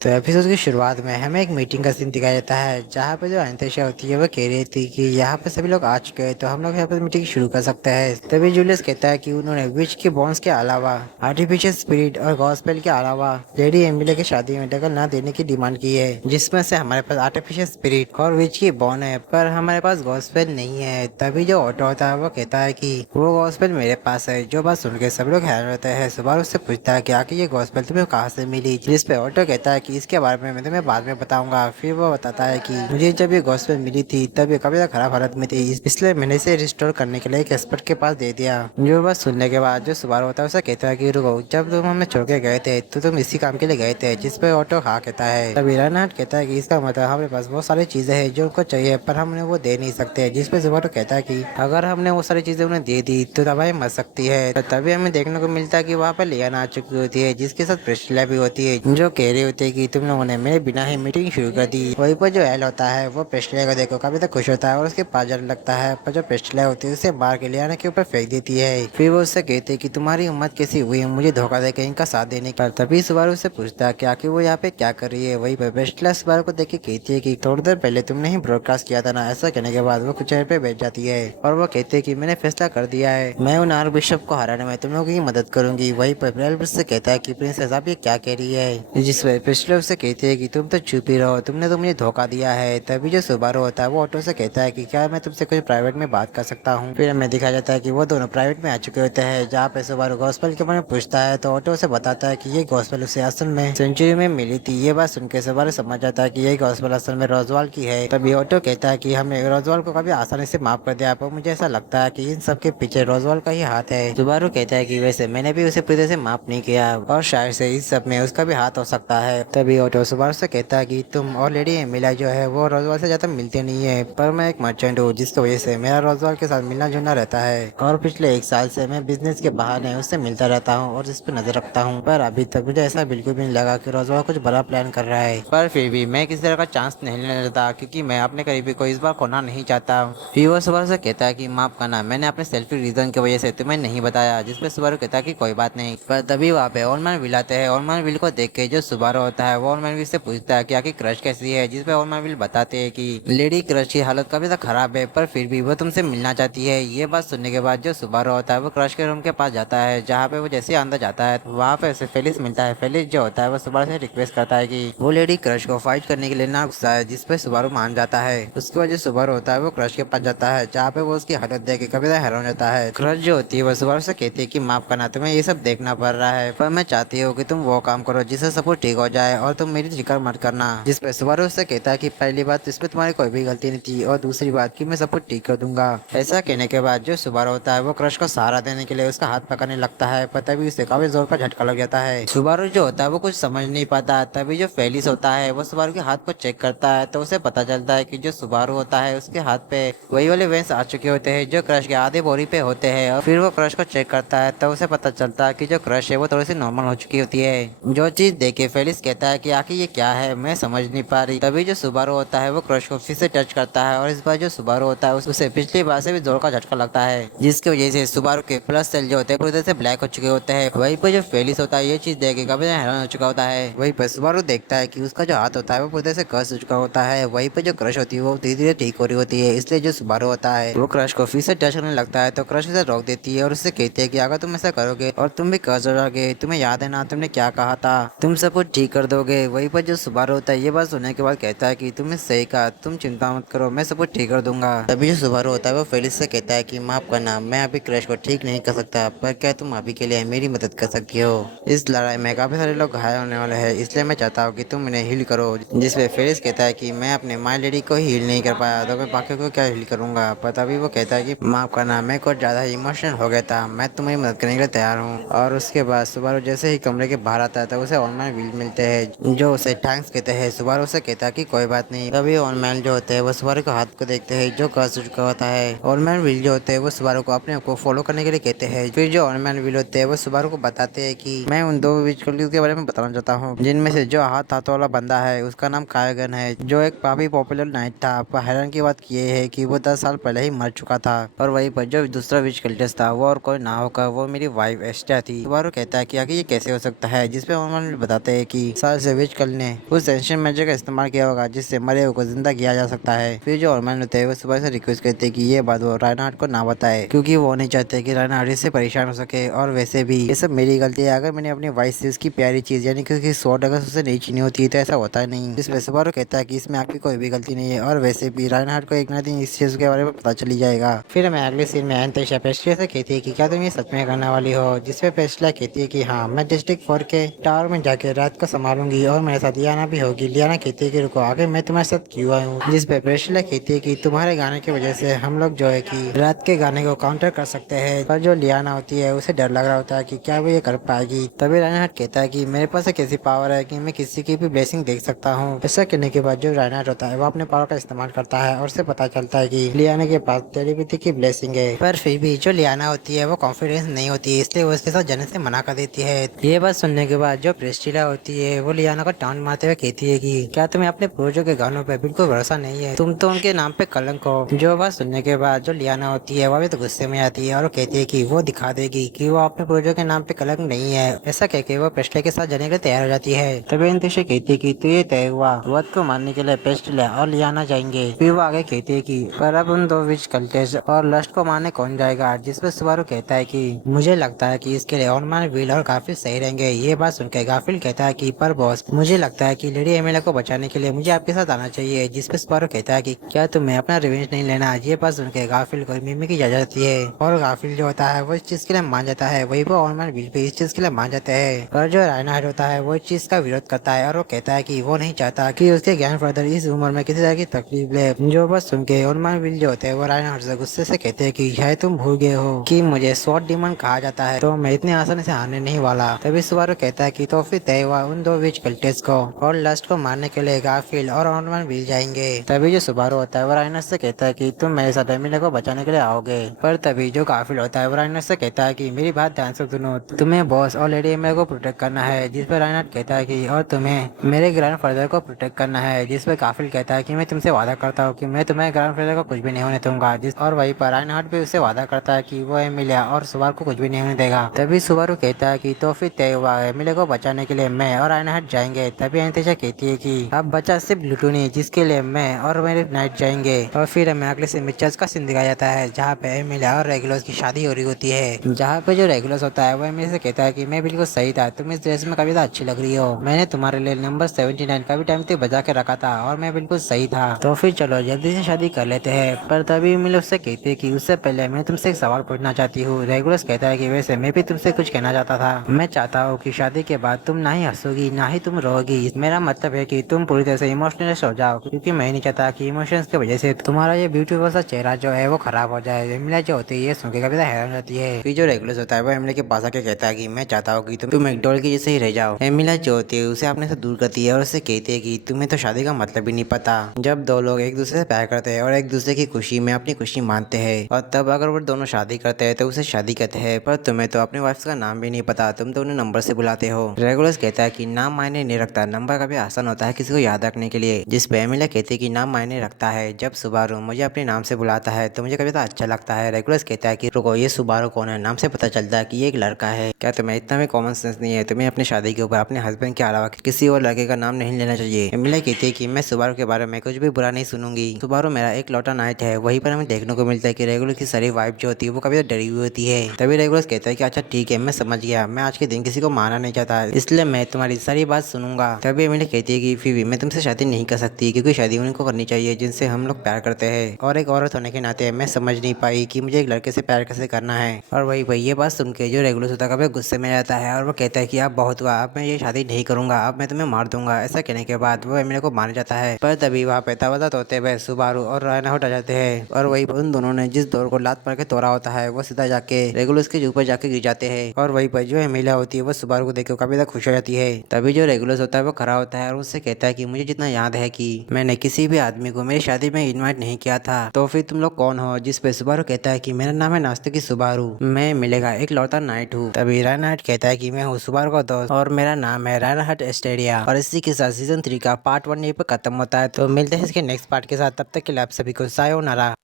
तो एपिसोड की शुरुआत में हमें एक मीटिंग का सीन दिखाया जाता है जहाँ पे जो अनतेशा होती है वो कह रही थी कि यहाँ पे सभी लोग आ चुके हैं तो हम लोग यहाँ पे मीटिंग शुरू कर सकते हैं। तभी जूलियस कहता है कि उन्होंने विच की बॉन्स के अलावा आर्टिफिशियल स्पिरिट और गॉस्पेल के अलावा लेडी एमिलिया की शादी में दखल न देने की डिमांड की है, जिसमें से हमारे पास आर्टिफिशियल स्पिरिट और विच की बॉन्ड है पर हमारे पास गॉस्पेल नहीं है। तभी जो ऑटो होता है वो कहता है कि वो गॉस्पेल मेरे पास है। जो बात सुन के सब लोग हैरान रहते हैं। सुबारू उससे पूछता है कि आखिर ये गॉस्पेल तुम्हें कहाँ से मिली, जिस पे ऑटो कहता है कि इसके बारे में मैं तुम्हें बाद में बताऊंगा। फिर वो बताता है कि मुझे जब ये गॉस्पेल मिली थी तब ये काफी ज्यादा खराब हालत में थी, इसलिए मैंने इसे रिस्टोर करने के लिए एक एक्सपर्ट के पास दे दिया। जो बात सुनने के बाद जो सुबारू होता है उसे कहता है कि रुको, जब तुम हमें छोड़ के गए थे तो तुम इसी काम के लिए गए थे, जिस पे ऑटो हाँ कहता है। तब इरानाट कहता है कि इसका मतलब हमारे पास बहुत सारी चीजें हैं जो उनको चाहिए पर हम उन्हें वो दे नहीं सकते, जिस पे सुबारू कहता है कि अगर हमने वो सारी चीजें उन्हें दे दी तो दवाई मर सकती है। तो तभी हमें देखने को मिलता है कि वहाँ पर लियाना आ चुकी होती है, जिसके साथ प्रिस्टिला भी होती है, जो कह रही होती है कि तुम लोगों ने मेरे बिना ही मीटिंग शुरू कर दी। वहीं पर जो एल होता है वो प्रिस्टिला को देखो काफी तक खुश होता है और उसके पास जाने लगता है, पर जो प्रिस्टिला होती है उसे मार के लियाना के ऊपर फेंक देती है। फिर वो उससे कहते हैं कि तुम्हारी हिम्मत कैसी हुई है मुझे धोखा देकर इनका साथ देने का। तभी सुबारू उससे पूछता है कि आखिर वो यहाँ पे क्या कर रही है। वही पर प्रिस्टिला सुबारू को देख के कहती है कि थोड़ी देर पहले तुमने ही ब्रॉडकास्ट किया था ना। ऐसा कहने के बाद वो कुछ पे बैठ जाती है और वो कहते हैं कि मैंने फैसला कर दिया है, मैं उन आर्क बिशप को हराने में तुम लोगों की मदद करूंगी। वही पर एल्बर्ट से कहता है कि प्रिंसेस आप ये क्या कह रही है, जिस पर प्रिस्टिला उससे कहती है कि तुम तो चुप ही रहो, तुमने तो मुझे धोखा दिया है। तभी जो सुबारू होता है वो ऑटो से कहता है कि क्या मैं तुमसे कुछ प्राइवेट में बात कर सकता हूँ। फिर हमें दिखाया जाता है कि वो दोनों प्राइवेट में आ चुके होते हैं, जहाँ पे सुबारू गॉस्पेल के बारे में पूछता है तो ऑटो से बताता है कि ये गॉस्पेल उसे असल में सेंचुरी में मिली थी। ये बात सुनकर सुबारू समझ जाता है कि ये गॉस्पेल असल में रोजवाल की है। तभी ऑटो कहता है कि हमने रोजवाल को काफी आसानी से माफ कर दिया, पर मुझे ऐसा लगता है कि इन सब के पीछे रोजवाल का ही हाथ है। सुबारू कहता है कि वैसे मैंने भी उसे पूरी तरह से माफ नहीं किया और शायद से इस सब में उसका भी हाथ हो सकता है। तभी ऑटो सुबारू से कहता है कि तुम और लेडी एमिलिया जो है वो रोजवाल से ज्यादा मिलते नहीं है, पर मैं एक मर्चेंट हूँ जिसकी वजह से मेरा रोजवाल के साथ मिलना जुलना रहता है और पिछले 1 साल से मैं बिजनेस के बहाने उससे मिलता रहता हूँ और इस पर नजर रखता हूँ, पर अभी तक मुझे ऐसा बिल्कुल भी नहीं लगा कि रोजवाल कुछ बड़ा प्लान कर रहा है। पर फिर भी मैं किसी तरह का चांस नहीं लेना चाहता क्योंकि मैं अपने करीबी को इस बार खोना नहीं चाहता। फिर वो सुबारू से कहता है कि माफ करना, मैंने अपने सेल्फी रीजन की वजह से तुम्हें नहीं बताया, जिसपे सुबारू कहता है कि कोई बात नहीं। पर तभी वहाँ पे ओलमैन विल आते हैं। ओलमैन विल को देख के जो सुबारू होता है वो ओलमैन विल से पूछता है कि आखिर क्रश कैसी है, जिसपे ओलमैन विल बताते हैं कि लेडी क्रश की हालत काफी ज्यादा खराब है पर फिर भी वो तुमसे मिलना चाहती है। ये बात सुनने के बाद जो सुबारू होता है वो क्रश के रूम के पास जाता है, जहाँ पे वो जैसे ही अंदर जाता है वहाँ पे उसे फेलिस मिलता है। फेलिस जो होता है वो सुबारू से रिक्वेस्ट करता है कि वो लेडी क्रश को फाइट करने के लिए ना गुस्सा है, जिसपे सुबारू मान जाता है। उसके बाद जो सुबारू होता है वो क्रश के पास जाता है, जहाँ पे वो उसकी हालत देख के काफी ज्यादा हैरान हो जाता है। क्रश जो होती है वो सुबारू से कहती है कि माफ करना, तुम्हें ये सब देखना पड़ रहा है, पर मैं चाहती हूँ कि तुम वो काम करो जिससे सब कुछ ठीक हो जाए और तुम मेरी जिक्र मत करना। जिस पे सुबारू उससे कहता है कि पहली बात इसमें तुम्हारी कोई भी गलती नहीं थी और दूसरी बात कि मैं सब कुछ ठीक कर दूंगा। ऐसा कहने के बाद जो सुबारू होता है वो क्रश को सहारा देने के लिए उसका हाथ पकड़ने लगता है, पर तभी उसे काफी जोर का झटका लग जाता है। सुबारू जो होता है वो कुछ समझ नहीं पाता। तभी जो फेलिस होता है वो सुबारू के हाथ को चेक करता है तो उसे पता चलता है कि जो सुबारू होता है उसके हाथ पे वही वाले वेंस आ चुके होते हैं जो क्रश के आधे बोरी पे होते हैं। और फिर वो क्रश को चेक करता है तो उसे पता चलता है कि जो क्रश है वो थोड़ी सी नॉर्मल हो चुकी होती है। जो चीज देखे फेलिस कहता है कि आखिर ये क्या है, मैं समझ नहीं पा रही। तभी जो सुबारू होता है वो क्रश को फिर से टच करता है और इस बार जो सुबारू होता है उसे पिछली बार से भी जोर का झटका लगता है, जिसकी वजह से सुबारू के प्लस सेल जो होते हैं पूरी तरह से ब्लैक हो चुके होते हैं। वहीं पर जो फेलिस होता है ये चीज देख के काफी हैरान हो चुका होता है। वहीं पर सुबारू देखता है कि उसका जो हाथ होता है वो पूरी तरह से कस हो चुका होता है। वहीं पर जो क्रश होती है वो धीरे धीरे ठीक हो रही होती है, इसलिए जो सुबारू होता है वो क्रश को फिर से टच करने लगता है तो क्रश उसे रोक देती है और उससे कहती है कि अगर तुम ऐसा करोगे और तुम भी कर्ज हो जाओगे, तुम्हें याद है ना तुमने क्या कहा था, तुम सब कुछ ठीक कर दोगे। वहीं पर जो सुबारू होता है ये बात सुनने के बाद कहता है कि तुमने सही कहा, तुम चिंता मत करो, मैं सब कुछ ठीक कर दूंगा। तभी जो सुबारू होता है वो फेलिस से कहता है कि माफ करना, मैं अभी क्रश को ठीक नहीं कर सकता, पर क्या तुम अभी के लिए मेरी मदद कर सकती हो। इस लड़ाई में काफी सारे लोग घायल होने वाले हैं, इसलिए मैं चाहता हूँ कि तुम इन्हें हील करो। जिसपे फेलिस कहता है कि मैं अपने माई लेडी को हील नहीं कर पाया तो मैं बाकी को क्या हील करूंगा। पर तभी वो कहता है कि माफ करना, मैं कुछ ज्यादा इमोशनल हो गया था, मैं तुम्हारी मदद करने के लिए तैयार हूँ। और उसके बाद सुबारू जैसे ही कमरे के बाहर आता है तो उसे ऑनलाइन व्हील मिलते हैं जो उसे थैंक्स कहते हैं। सुबारू से कहता है कि कोई बात नहीं। तभी ऑनलाइन जो होते हैं वो सुबारू के हाथ को देखते हैं जो कर्ज हो चुका होता है। ऑनलाइन व्हील जो होते हैं वो सुबारू को अपने आप को फॉलो करने के लिए कहते हैं। फिर जो ऑनलाइन व्हील होते हैं वो सुबारू को बताते हैं कि मैं उन दो व्हीकल के बारे में बताना चाहता हूँ, जिनमें से जो हाथों वाला बंदा है उसका नाम कायगन है, जो एक काफी पॉपुलर नाइट था। पर हैरान की बात ये है कि वो 10 साल पहले ही मर चुका था। और वहीं पर जो दूसरा विच कल्टस था वो और कोई ना होकर वो मेरी वाइफ एस्टा थी। सुबारू कहता है कि आखिर ये कैसे हो सकता है, जिसपे ऑनलाइन बताते हैं कि साल से विजकल ने उस एंशिएंट मैजिक का इस्तेमाल किया होगा जिससे मरे हुए को जिंदा किया जा सकता है। फिर जो ऑर्मैन होते हैं वो सुबह से रिक्वेस्ट करते हैं कि ये बात वो राइनहार्ड को ना बताए, क्योंकि वो नहीं चाहते कि राइनहार्ड इससे परेशान हो सके। और वैसे भी ये सब मेरी गलती है, अगर मैंने अपनी वाइस से उसकी प्यारी चीज यानी कि उसकी स्वॉर्ड अगर उससे नहीं छीनी होती तो ऐसा होता नहीं। इसमें सुबारू कहता है कि इसमें आपकी कोई भी गलती नहीं है, और वैसे भी राइनहार्ड को एक ना दिन इस चीज के बारे में पता चली जाएगा। फिर हमें अगले सीन में एंटेशिया पेस्ट्रिया से कहती है कि क्या तुम ये सच में करने वाली हो, जिसपे पेस्ट्रिया कहती है कि हाँ, मैं डिस्ट्रिक्ट 4 के टावर में जाके रात को संभालूंगी और मेरे साथ लियाना भी होगी। लियाना कहती है कि रुको, आगे मैं तुम्हारे साथ क्यों आई हूँ, जिस पे पेस्ट्रिया कहती है कि तुम्हारे गाने की वजह से हम लोग जो है कि रात के गाने को काउंटर कर सकते हैं। पर जो लियाना होती है उसे डर लग रहा होता है कि क्या वो ये कर पाएगी। तभी राइनहार्ड कहता है कि मेरे पास एक ऐसी पावर है कि मैं किसी की भी ब्लेसिंग देख सकता हूँ। ऐसा कहने के बाद जो राइनहार्ड होता है वो अपने पावर का इस्तेमाल करता है और उसे पता चलता है कि लियाना के पास टेलीपैथी की ब्लेसिंग है। पर फिर भी जो लियाना होती है वो कॉन्फिडेंस नहीं होती है, इसलिए वो उसके साथ जाने से मना कर देती है। ये बात सुनने के बाद जो प्रिस्टिला होती है वो लियाना को टाउन मारते हुए कहती है कि क्या तुम्हें अपने पूर्वजों के गानों पे बिल्कुल भरोसा नहीं है, तुम तो उनके नाम पे कलंक हो। जो बात सुनने के बाद जो लियाना होती है वो भी तो गुस्से में आती है और वो कहती है कि वो दिखा देगी कि वो अपने पूर्वजों के नाम पे कलंक नहीं है। ऐसा कह के वो प्रिस्टिला के साथ जाने के लिए तैयार हो जाती है। तभी एंटेशिया कहती है कि तो ये तय हुआ, वध को मारने के लिए प्रिस्टिला और लियाना जाएंगे। फिर वो आगे कहती है कि पर अब उन दो विच कल्टेज और लस्ट को मारने कौन जाएगा, जिसपे सुबारू कहता है कि मुझे लगता है कि इसके लिए ऑर्मैन, विल और गाफिल सही रहेंगे। ये बात सुनकर गाफिल कहता है कि पर बॉस, मुझे लगता है कि लेडी एमिलिया को बचाने के लिए मुझे आपके साथ आना चाहिए। जिसपे सुबारू कहता है कि क्या तुम्हें अपना रिवेंज नहीं लेना। ये बात सुनकर गाफिल को मिमी की जा जाती है और गाफिल जो होता है वो इस चीज के लिए मान जाता है, वही वो ऑर्मैन विल भी इस चीज के लिए मान जाते हैं। पर जो राइनहार्ड होता है वो इस चीज का विरोध करता है और वो कहता है कि वो नहीं चाहता कि उसके ग्रैंडफादर इस उम्र में किसी तरह की तकलीफ ले। जो बात सुन के ऑर्मैन विल जो होते हैं वो राइनहार्ड से गुस्से से कहते हैं कि शायद तुम भूल गए हो कि मुझे स्वॉर्ड डीमन कहा जाता है, तो मैं इतनी आसानी से हारने नहीं वाला। तभी सुबारू कहता है कि तो फिर तय हुआ, उन दो विच कल्टेज को और लस्ट को मारने के लिए गाफिल और ऑर्मैन विल जाएंगे। तभी जो सुबारू होता है वो राइनहार्ड से कहता है कि तुम मेरे साथ एमिलिया को बचाने के लिए आओगे। पर तभी जो गाफिल होता है वो राइनहार्ड से कहता है कि मेरी बात ध्यान से सुनो, तुम्हें बॉस और लेडी एमिलिया को प्रोटेक्ट करना है। जिस पर राइनहार्ड कहता है कि और तुम्हें मेरे ग्रैंडफादर को प्रोटेक्ट करना है। जिस पर गाफिल कहता है कि मैं तुमसे वादा करता हूँ कि मैं तुम्हारे ग्रैंडफादर को कुछ भी नहीं होने दूंगा। और वहीं पर राइनहार्ड भी उससे वादा करता है कि वो एमिलिया और सुबारू को कुछ भी नहीं होने देगा। तभी सुबारू कहता है कि तो फिर तय हुआ, एमिलिया को बचाने के लिए मैं और राइनहार्ड जाएंगे। तभी एंटेशिया कहती है कि अब बचा सिर्फ लुटू नहीं, जिसके लिए मैं और मेरे नाइट जाएंगे। और फिर हमें अगले सीन में चर्च का सीन दिखाया जाता है जहाँ पे एमिलिया और रेगुलस की शादी हो रही होती है। जहाँ पे जो रेगुलस होता है वो एमिलिया से कहता है कि मैं बिल्कुल सही था, तुम इस ड्रेस में कभी तो अच्छी लग रही हो, मैंने तुम्हारे लिए नंबर 79 का भी टाइम तक बजा के रखा था और मैं बिल्कुल सही था, तो फिर चलो जल्दी से शादी कर लेते हैं। पर तभी एमिलिया उससे कहती है कि उससे पहले मैं तुमसे एक सवाल पूछना चाहती हूँ। रेगुलस कहता है कि वैसे मैं भी तुमसे कुछ कहना चाहता था, मैं चाहता हूँ कि शादी के बाद तुम ना ही हंसोगी ना ही तुम रोगी। मेरा मतलब है कि तुम पूरी तरह से इमोशनलेस हो जाओ, क्योंकि मैं नहीं चाहता कि इमोशंस की वजह से तुम्हारा ये ब्यूटीफुल सा चेहरा जो है वो खराब हो जाए। एमिलिया जो होती है ये सुन के कभी हैरान जाती है। फिर जो रेगुलस होता है वो एमिलिया के पास आके कहता है कि मैं चाहता हूँ कि तुम एक डॉल की जैसे ही रह जाओ। एमिलिया जो होती है उसे अपने से दूर करती है और उससे कहती है कि तुम्हें तो शादी का मतलब भी नहीं पता। जब दो लोग एक दूसरे से प्यार करते हैं और एक दूसरे की खुशी में अपनी खुशी मानते हैं, और तब अगर वो दोनों शादी करते हैं तो उसे शादी कहते हैं। पर तुम्हें तो अपनी वाइफ का नाम भी नहीं पता, तुम तो उन्हें नंबर से बुलाते हो। रेगुलस कहता है कि नाम मायने नहीं रखता, नंबर काफी आसान होता है किसी को याद रखने के लिए। जिस पे एमिलिया कहती है कि नाम मायने रखता है, जब सुबारू मुझे अपने नाम से बुलाता है तो मुझे कभी तो अच्छा लगता है। रेगुलस कहता है कि रुको, ये सुबारू कौन है, नाम से पता चलता है कि ये एक लड़का है। क्या तुम्हें इतना भी कॉमन सेंस नहीं है, तुम्हें अपनी शादी के ऊपर अपने हस्बैंड के अलावा किसी और लड़के का नाम नहीं लेना चाहिए। एमिलिया कहती है कि मैं सुबारू के बारे में कुछ भी बुरा नहीं सुनूंगी, सुबारू मेरा एक लौटा नाइट है। वहीं पर हमें देखने को मिलता है कि रेगुलर की सारी वाइफ जो होती है वो कभी तो डरी हुई होती है। तभी रेगुलर कहता है कि अच्छा ठीक है, मैं समझ गया, मैं आज के दिन किसी को मारना नहीं चाहता, इसलिए मैं तुम्हारी सारी बात सुनूंगा। तभी एमिलिया कहती है कि फिर मैं तुमसे शादी नहीं कर सकती, क्योंकि शादी उन्हीं को करनी चाहिए जिनसे हम लोग प्यार करते हैं, और एक औरत होने के नाते मैं समझ नहीं पाई कि मुझे एक लड़के से प्यार कैसे करना है। और वही भाई ये बात सुन के जो रेगुलर होता है गुस्से में जाता है और वो कहता है कि अब बहुत हुआ, अब मैं ये शादी नहीं करूंगा, अब मैं तुम्हें मार दूंगा। ऐसा कहने के बाद वो एमिलिया को मार जाता है। पर तभी वहाँ पे तबादत होते हुए सुबारू और राइनहार्ड आ जाते हैं, और वही उन दोनों ने जिस दौर को लात मार के तोड़ा होता है वो सीधा जाके रेगुलर के ऊपर जाके गिर जाते हैं। और वही पर जो एमिलिया होती है वो सुबारू को देखकर काफी ज्यादा खुश हो जाती है। तभी जो रेगुलर होता है वो खड़ा होता है और उससे कहता है कि मुझे जितना याद है कि मैंने किसी भी आदमी को मेरी शादी में इनवाइट नहीं किया था, तो फिर तुम लोग कौन हो। जिस पे सुबारू कहता है कि मेरा नाम है नास्तकी सुबारू, मैं मिलेगा एक लौटा नाइट हूँ। तभी राइनहार्ड कहता है कि मैं हूँ सुबारू का दोस्त और मेरा नाम है राइनहार्ड एस्टेरिया। और इसी के साथ सीजन 3 का पार्ट 1 यहीं पर खत्म होता है। तो मिलते हैं इसके नेक्स्ट पार्ट के साथ, तब तक के लिए आप सभी को सायोनारा।